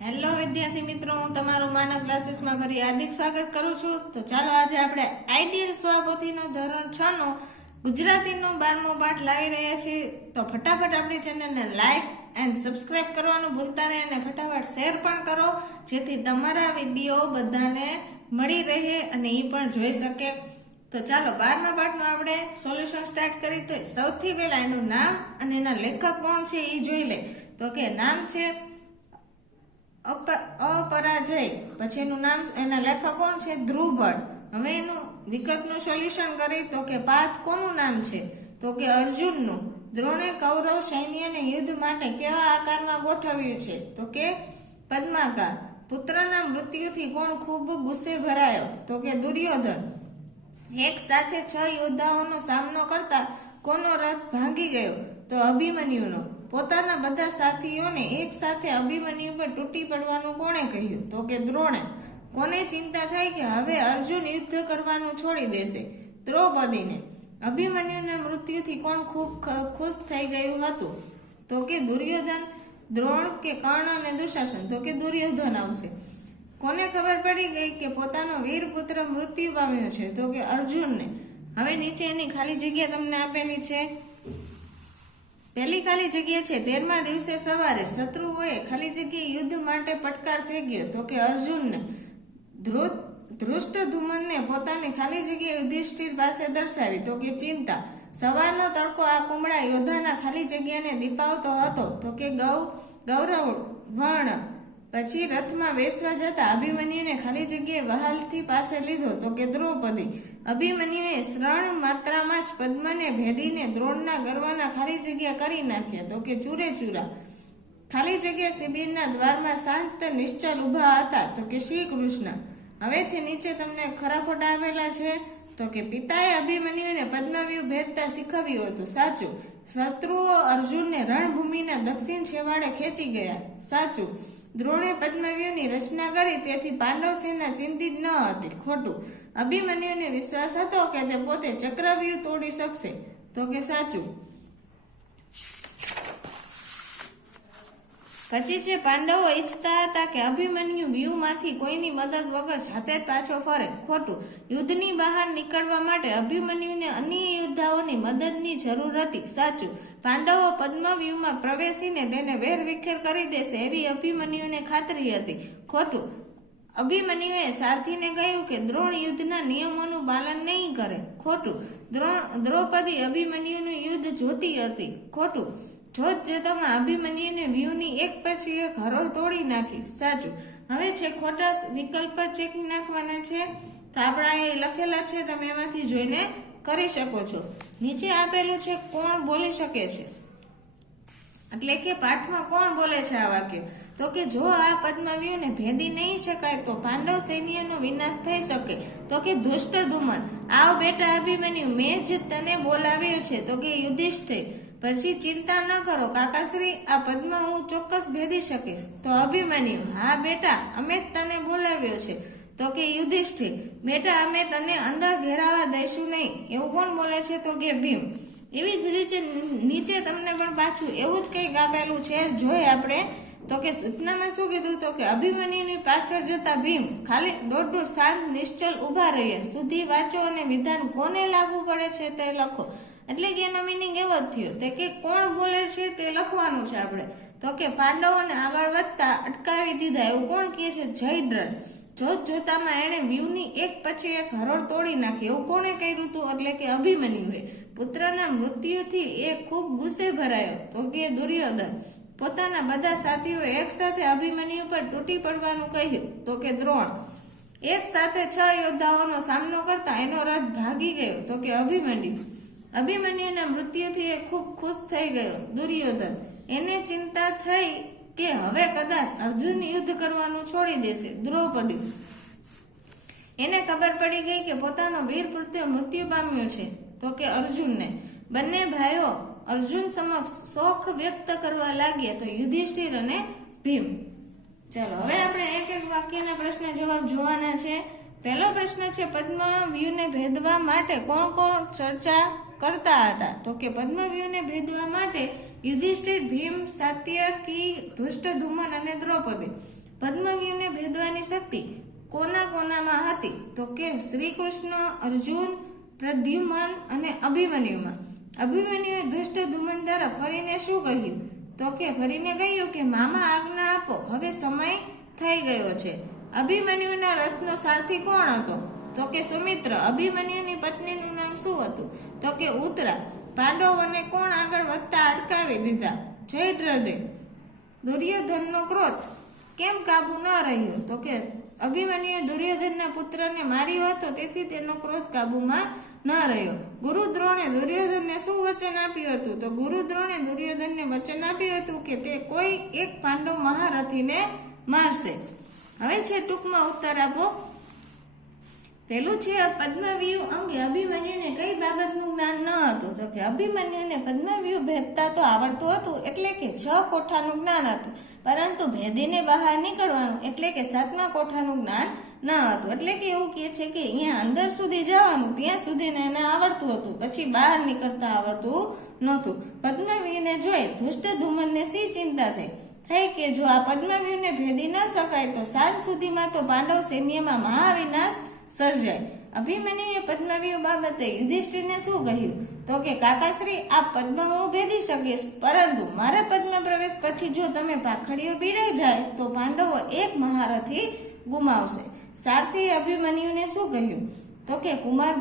Hello વિદ્યાર્થી મિત્રો, હું તમારું માનવ ક્લાસીસમાં ફરી હાર્દિક સ્વાગત કરું છું. તો ચાલો આજે આપણે આઈડિયલ સ્વપોથીનો ધોરણ 6 નો ગુજરાતીનો 12મો પાઠ લાવી રહ્યા છીએ. તો ફટાફટ આપણી ચેનલને લાઈક એન્ડ સબસ્ક્રાઇબ કરવાનું ભૂલતા નહીં અને ફટાફટ શેર પણ કરો, જેથી તમારા વિડીયો બધાને મળી રહે અને એ પણ જોઈ શકે. તો ચાલો 12મા પાઠનું આપણે સોલ્યુશન સ્ટાર્ટ કરી. તો સૌથી પહેલા એનું નામ અને એના લેખક કોણ છે એ જોઈ લે. તો કે નામ છે અપરાજય, પછી એનું નામ, એના લેખક કોણ છે? ધ્રુવ ભટ્ટ. હવે એનું વિકલ્પનું સોલ્યુશન કરી. તો કે પાર્થ કોનું નામ છે? તો કે અર્જુનનું. દ્રોણે કૌરવ સૈન્યને યુદ્ધ માટે કેવા આકારમાં ગોઠવ્યું છે? તો કે પદ્માકાર. પુત્રના મૃત્યુથી કોણ ખૂબ ગુસ્સે ભરાયો? તો કે દુર્યોધન. એક સાથે 6 યોદ્ધાઓનો સામનો કરતા કોનો રથ ભાંગી ગયો? તો અભિમન્યુનો. પોતાના બધા સાથીઓને એક સાથે અભિમન્યુ પર તૂટી પડવાનું કોણે કહ્યું? તો કે દ્રોણે. કોને ચિંતા થાય કે હવે અર્જુન યુદ્ધ કરવાનું છોડી દેશે? દ્રૌપદીને. અભિમન્યુના મૃત્યુથી કોણ ખૂબ ખુશ થઈ ગયું હતું? તો કે દુર્યોધન, દ્રોણ કે કર્ણ અને દુશાસન? તો કે દુર્યોધન આવશે. કોને ખબર પડી ગઈ કે પોતાનો વીર પુત્ર મૃત્યુ પામ્યો છે? તો કે અર્જુનને. હવે નીચે એની ખાલી જગ્યા તમને આપેલી છે. પહેલી ખાલી જગ્યા છે, 13મા દિવસે સવારે શત્રુઓએ ખાલી જગ્યા યુદ્ધ માટે પડકાર ફેંક્યો? તો કે અર્જુનને. ધૃષ્ટદ્યુમ્નને પોતાની ખાલી જગ્યા યુધિષ્ઠિર પાસે દર્શાવી? તો કે ચિંતા. સવારનો તડકો આ કુમળા યોદ્ધાના ખાલી જગ્યાને દીપાવતો હતો? તો કે ગૌરવ વર્ણ. પછી રથમાં બેસવા જતા અભિમન્યુને ખાલી જગ્યાએ વહાલથી પાસે લીધો? તો કે દ્રૌપદી. અભિમન્યુએ શ્રણ માત્રામાં જ પદ્મને ભેદીને દ્રોણના ગર્વના ખાલી જગ્યા કરી નાખ્યા? તો કે ચૂરે ચૂરા. ખાલી જગ્યા શિબિરના દ્વારમાં શાંત નિશ્ચલ ઉભા હતા? તો કે શ્રી કૃષ્ણ. હવે છે નીચે તમને ખરા ખોટા આવેલા છે. તો કે પિતાએ અભિમન્યુને પદ્મવ્યૂહ ભેદતા શીખવ્યું હતું? સાચું. શત્રુઓ અર્જુનને રણભૂમિના દક્ષિણ છેવાડે ખેંચી ગયા? સાચું. દ્રોણે પદ્મવ્યૂહની રચના કરી તેથી પાંડવ સેના ચિંતિત ન હતી? ખોટું. અભિમન્યુને વિશ્વાસ હતો કે તે પોતે ચક્રવ્યૂહ તોડી શકશે? તો કે સાચું. પછી છે પાંડવો ઈચ્છતા હતા કે અભિમન્યુ વ્યૂહમાંથી કોઈની મદદ વગર જાતે જ પાછો ફરે? ખોટું. યુદ્ધની બહાર નીકળવા માટે અભિમન્યુને અન્ય યોદ્ધાઓની મદદની જરૂર હતી? સાચું. પાંડવો પદ્મવ્યૂહમાં પ્રવેશીને તેને વેરવિખેર કરી દેશે એવી અભિમન્યુને ખાતરી હતી? ખોટું. અભિમન્યુએ સારથીને કહ્યું કે દ્રોણ યુદ્ધના નિયમોનું પાલન નહીં કરે? ખોટું. દ્રૌપદી અભિમન્યુનું યુદ્ધ જોતી હતી? ખોટું. જોત જોતામાં અભિમન્યુને વ્યૂહની એક પછી એક હરોળ તોડી નાખી? સાચું. હવે છે ખોટા વિકલ્પ ચેક નાખવાના છે. તો આપણા અહીં લખેલા છે, તમે એમાંથી જોઈને કરી શકો છો. નીચે આપેલું છે કોણ બોલી શકે છે, એટલે કે પાઠમાં કોણ બોલે છે આ વાક્ય? તો કે જો આ પદ્મવ્યૂહને ભેદી નહીં શકાય તો પાંડવ સૈન્યનો વિનાશ થઈ શકે? તો કે ધૃષ્ટદ્યુમ્ન. આવ બેટા અભિમન્યુ, મેં જ તને બોલાવ્યો છે? તો કે યુધિષ્ઠિર. પછી ચિંતા ન કરો કાકાશ્રી, આ પદ્મ હું ચોક્કસ ભેદી શકીશ? તો અભિમન્યુ. હા બેટા, અમે જ તને બોલાવ્યો છે? તો કે યુધિષ્ઠિર. બેટા અમે તને અંદર ઘેરાવા દઈશું નહીં. એવું કોણ બોલે છે? તો કે ભીમ. એવી જ રીતે નીચે તમને પણ પાછું એવું જ કંઈક આપેલું છે, જોઈએ આપણે. તો કે સૂચનામાં શું કીધું? તો કે અભિમન્યુની પાછળ જતા ભીમ ખાલી દોઢ શાંત નિશ્ચલ ઉભા રહ્યા? સુધી વાંચો અને વિધાન કોને લાગુ પડે છે તે લખો. એટલે કે એનો મિનિંગ એવો જ થયો તે કે કોણ બોલે છે તે લખવાનું છે આપણે. તો કે પાંડવોને આગળ વધતા અટકાવી દીધા એવું કોણ કહે છે? જયદ્રથ. જોત જોતામાં એણે વ્યૂહની એક પછી એક હરોળ તોડી નાખી એવું કોણે કર્યું હતું? એટલે કે અભિમન્યુએ. પુત્રના મૃત્યુથી એ ખૂબ ગુસ્સે ભરાયો? તો કે દુર્યોધન. પોતાના બધા સાથીઓ એક સાથે અભિમન્યુ પર તૂટી પડવાનું કહ્યું? તો કે દ્રોણ. એક સાથે 6 યોદ્ધાઓનો સામનો કરતા એનો રથ ભાગી ગયો? તો કે અભિમન્યુ. અભિમન્યુના મૃત્યુથી એ ખૂબ ખુશ થઈ ગયો? દુર્યોધન. એને ચિંતા થઈ કે હવે કદાચ અર્જુન યુદ્ધ કરવાનું છોડી દેશે? દ્રૌપદી. એને ખબર પડી ગઈ કે પોતાનો વીર પુત્ર મૃત્યુ પામ્યો છે? તો કે અર્જુનને. બંને ભાઈઓ અર્જુન સમક્ષ શોક વ્યક્ત કરવા લાગ્યા? તો યુધિષ્ઠિર અને ભીમ. ચાલો હવે આપણે એક એક વાક્યના પ્રશ્ન જવાબ જોવાના છે. પહેલો પ્રશ્ન છે પદ્મવ્યૂહને ભેદવા માટે કોણ કોણ ચર્ચા કરતા હતા? તો કે પદ્મવ્યૂહને ભેદવા માટે યુધિષ્ઠિર, ભીમ, સાત્યકી, ધૃષ્ટદ્યુમ્ન અને દ્રૌપદી. પદ્મવ્યૂહને ભેદવાની શક્તિ કોના કોનામાં હતી? તો કે શ્રી કૃષ્ણ, અર્જુન, પ્રદ્યુમન અને અભિમન્યુમાં. અભિમન્યુએ ધૃષ્ટદ્યુમ્ન તરફ ફરીને શું કહ્યું? તો કે ફરીને કહ્યું કે મામા આજ્ઞા આપો, હવે સમય થઈ ગયો છે. અભિમન્યુના રથનો સારથી કોણ હતો? તો કે સુમિત્ર. અભિમન્યુની પત્નીનું નામ શું હતું? તો કે ઉત્તરા. પાંડવોને કોણ આગળ વધતા અટકાવી દીધા? જયદ્રથે. દુર્યોધનનો ક્રોધ કેમ કાબુ ન રહ્યો? તો કે અભિમન્યુએ દુર્યોધનના પુત્રને માર્યો હતો, તેથી તેનો ક્રોધ કાબુમાં ન રહ્યો. ગુરુ દ્રોણે દુર્યોધનને શું વચન આપ્યું હતું? તો ગુરુ દ્રોણે દુર્યોધનને વચન આપ્યું હતું કે તે કોઈ એક પાંડવ મહારથીને મારશે. હવે છે ટૂંકમાં ઉત્તર આપો. પેલું છે પદ્મવ્યૂહ અંગે અભિમન્યુને કઈ બાબતનું જ્ઞાન ન હતું? તો કે અભિમન્યુને પદ્મવ્યૂહ ભેદતા તો આવડતું હતું, એટલે કે 6 કોઠાનું જ્ઞાન હતું, પરંતુ ભેદીને બહાર નીકળવાનું એટલે કે 7મા કોઠાનું જ્ઞાન ન હતું. એટલે કે એવું કહે છે કે અહીંયા અંદર સુધી જવાનું ત્યાં સુધી એને આવડતું હતું, પછી બહાર નીકળતા આવડતું નહોતું. પદ્મવ્યૂહને જોઈ ધૃષ્ટદ્યુમ્નને શી ચિંતા થઈ કે જો આ પદ્મવ્યૂહને ભેદી ન શકાય તો સાંજ સુધીમાં તો પાંડવ સૈન્યમાં મહાવિનાશ સર્જાય. અભિમન્યુએ પદ્મવ્યૂહ બાબતે યુધિષ્ઠિરને શું કહ્યું? તો કે કાકાશ્રી, આ પદ્મ હું ભેદી શકીશ, પરંતુ મારા પદ્મ પ્રવેશ પછી જો તમે પાખડીઓ ભીડાઈ જાય તો પાંડવો એક મહારથી ગુમાવશે. સારથી અભિમન્યુને શું કહ્યું? તો કે કુમાર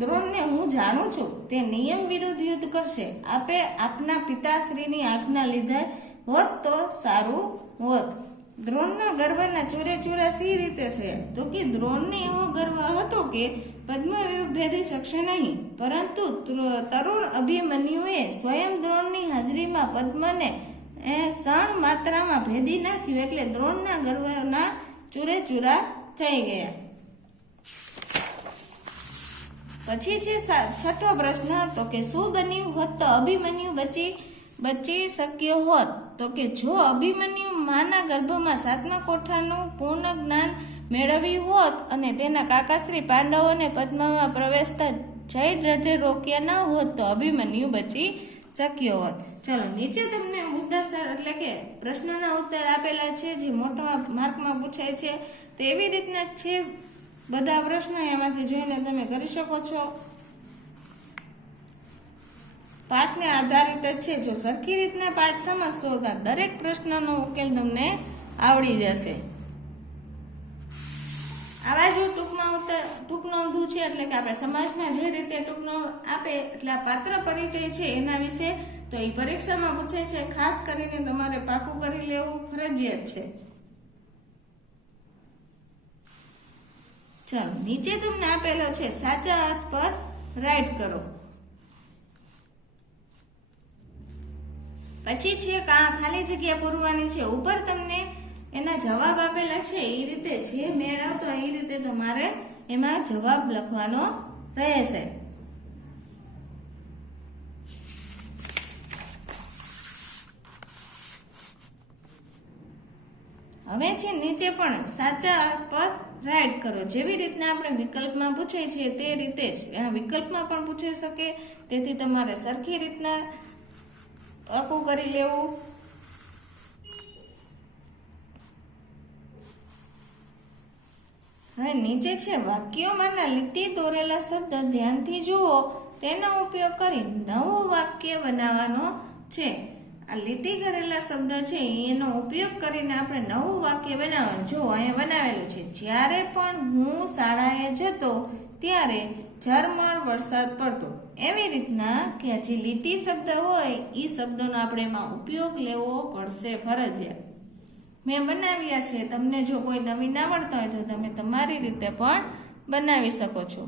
દ્રોણને હું જાણું છું, તે નિયમ વિરુદ્ધ યુદ્ધ કરશે. આપે આપના પિતાશ્રીની આજ્ઞા લીધા હોત તો સારું હોત. દ્રોણના ગર્વના ચૂરેચૂરા સી રીતે થયા? તો કે દ્રોણને એવો ગર્વ હતો કે પદ્મવ્યૂહ ભેદી શકશે નહીં, પરંતુ તરુણ અભિમન્યુએ સ્વયં દ્રોણની હાજરીમાં પદ્મને ક્ષણ માત્રામાં ભેદી નાખ્યું, એટલે દ્રોણના ગર્વના ચૂરેચૂરા થઈ ગયા. પછી છે 6થો પ્રશ્ન. તો કે શું બન્યું હોત તો અભિમન્યુ બચી શક્યો હોત? તો કે જો અભિમન્યુ માના ગર્ભમાં 7મા કોઠાનું પૂર્ણ જ્ઞાન મેળવ્યું હોત અને તેના કાકાશ્રી પાંડવોને પદ્મમાં પ્રવેશતા જયદ્રથે રોક્યા ન હોત તો અભિમન્યુ બચી શક્યો હોત. ચલો, નીચે તમને મુદ્દાસર એટલે કે પ્રશ્નના ઉત્તર આપેલા છે, જે મોટા માર્કમાં પૂછાય છે. તો એવી રીતના જ છે બધા પ્રશ્નો, એમાંથી જોઈને તમે કરી શકો છો. પાઠને આધારિત જ છે. જો સરખી રીતના પાઠ સમજશો તો દરેક પ્રશ્નનો ઉકેલ તમને આવડી જશે. આવા જો ટૂંક નોંધું છે, એટલે કે આપણે સમાજમાં જે રીતે ટૂંક નોંધ આપે, એટલે આ પાત્ર પરિચય છે એના વિશે, તો એ પરીક્ષામાં પૂછે છે. ખાસ કરીને તમારે પાકું કરી લેવું ફરજિયાત છે. ચાલો, નીચે તમને આપેલો છે સાચા અર્થ પર રાઈટ કરો. પછી છે ખાલી જગ્યા પૂરવાની છે. ઉપર તમને એના જવાબ આપેલા છે, એ રીતે જે મેળ આવતો એ રીતે તમારે એમાં જવાબ લખવાનો રહેશે. હવે છે નીચે પણ સાચા અર્થ પર રાઈટ કરો. જેવી રીતના આપણે વિકલ્પમાં પૂછે છે તે રીતે જ વિકલ્પમાં પણ પૂછી શકે, તેથી તમારે સરખી રીતના પાકું કરી લેવું. હવે નીચે છે વાક્યોમાંના લીટી દોરેલા શબ્દ ધ્યાનથી જુઓ, તેનો ઉપયોગ કરી નવું વાક્ય બનાવવાનો છે. આ લીટી કરેલા શબ્દ છે એનો ઉપયોગ કરીને આપણે નવું વાક્ય બનાવવાનું. જો અહીંયા બનાવેલું છે, જ્યારે પણ હું શાળાએ જતો ત્યારે ઝરમર વરસાદ પડતો. એવી રીતના કે જે લીટી શબ્દ હોય એ શબ્દોનો આપણે એમાં ઉપયોગ લેવો પડશે ફરજિયાત. મેં બનાવ્યા છે, તમને જો કોઈ નવીન આવડતા હોય તો તમે તમારી રીતે પણ બનાવી શકો છો.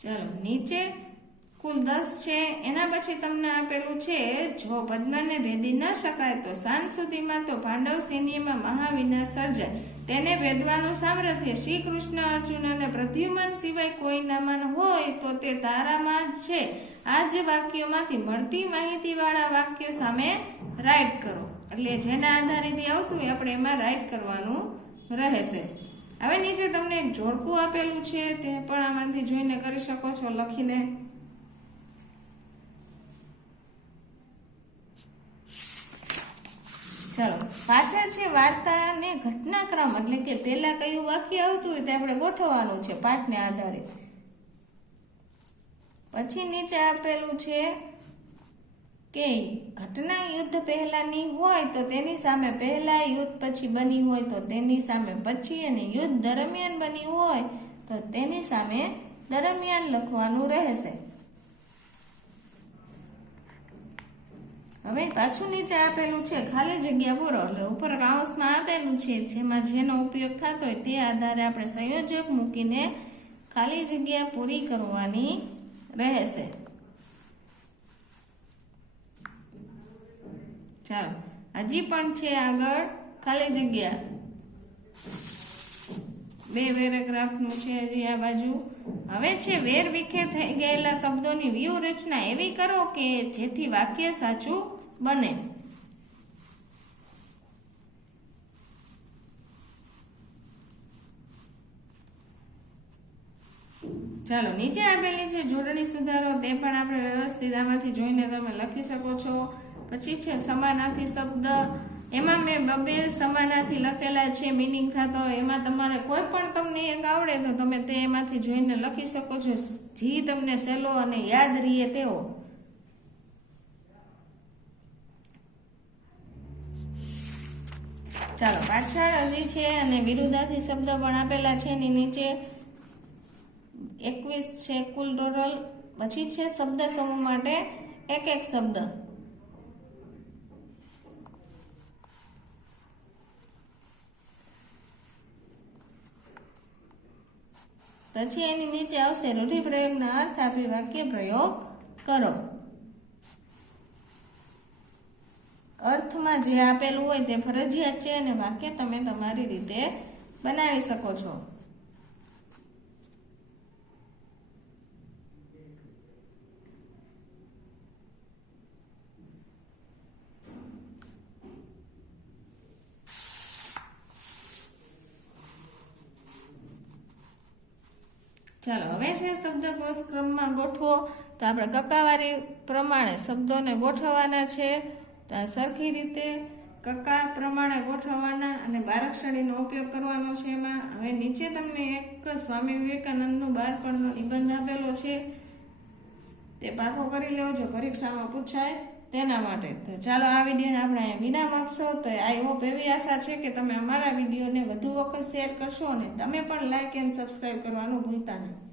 ચલો, નીચે કુલ 10 છે. એના પછી તમને આપેલું છે જો પદ્મને ભેદી ન શકાય તો સાંજ સુધીમાં તો પાંડવ સૈન્યમાં મહાવિનાશ સર્જાય. તેને ભેદવાનું સામર્થ્ય શ્રી કૃષ્ણ, અર્જુન અને પ્રદ્યુમન સિવાય કોઈનામાં હોય તો તે તારામાં જ છે. આ જ વાક્યોમાંથી મળતી માહિતી વાળા વાક્ય સામે રાઈટ કરો. એટલે જેના આધારિત આવતું હોય આપણે એમાં રાઈટ કરવાનું રહેશે. હવે નીચે તમને એક જોડકું આપેલું છે, તે પણ આમાંથી જોઈને કરી શકો છો લખીને. ચાલો પાછળ છે વાર્તા ને ઘટનાક્રમ, એટલે કે પહેલા કયું વાક્ય આવતું હોય તે આપણે ગોઠવવાનું છે પાઠને આધારિત. પછી નીચે આપેલું છે કે ઘટના યુદ્ધ પહેલાની હોય તો તેની સામે પહેલા, યુદ્ધ પછી બની હોય તો તેની સામે પછી, અને યુદ્ધ દરમિયાન બની હોય તો તેની સામે દરમિયાન લખવાનું રહેશે. હવે પાછું નીચે આપેલું છે ખાલી જગ્યા પૂરો, એટલે ઉપર કાઉન્સમાં આપેલું છે જેમાં જેનો ઉપયોગ થતો હોય તે આધારે આપણે સંયોજક મૂકીને ખાલી જગ્યા પૂરી કરવાની રહેશે. ચાલો હજી પણ છે આગળ ખાલી જગ્યા, 2 પેરેગ્રાફનું છે હજી આ બાજુ. હવે છે વેર વિખેર થઈ ગયેલા શબ્દોની વ્યૂહરચના એવી કરો કે જેથી વાક્ય સાચું બને. ચાલો નીચે આપેલી છે જોડણી સુધારો, તે પણ આપણે વ્યવસ્થિત આમાંથી જોઈને તમે લખી શકો છો. પછી છે સમાનાર્થી શબ્દ, એમાં મેં 2 સમાનાર્થી લખેલા છે મિનિંગ થતો, એમાં તમારે કોઈ પણ તમને એક આવડે તો તમે તે એમાંથી જોઈને લખી શકો છો, જે તમને સહેલો અને યાદ રહીએ તેવો. ચાલો પાછળ હજી છે અને વિરુદ્ધાર્થી શબ્દ પણ આપેલા છે એની નીચે 21 છે કુલ ટોટલ. પછી છે શબ્દ સમૂહ માટે એક શબ્દ. પછી એની નીચે આવશે રૂઢિપ્રયોગના અર્થ આપી વાક્ય પ્રયોગ કરો. અર્થમાં જે આપેલું હોય તે ફરજિયાત છે અને વાક્ય તમે તમારી રીતે બનાવી શકો છો. ચાલો હવે છે શબ્દકોશ ક્રમમાં ગોઠવો, તો આપણે કક્કાવારી પ્રમાણે શબ્દોને ગોઠવવાના છે. સરખી રીતે કક્કા પ્રમાણે ગોઠવવાના અને બારાક્ષરીનો ઉપયોગ કરવાનો છે એમાં. હવે નીચે તમને એક સ્વામી વિવેકાનંદનું બાળપણનો નિબંધ આપેલો છે, તે પાકો કરી લેવો જો પરીક્ષામાં પૂછાય તેના માટે. તો ચાલો આ વિડીયોને આપણે અહીંયા વિરામ આપશો. તો આઈ હોપ, એવી આશા છે કે તમે અમારા વિડીયોને વધુ વખત શેર કરશો અને તમે પણ લાઈક એન્ડ સબસ્ક્રાઈબ કરવાનું ભૂલતા નહીં.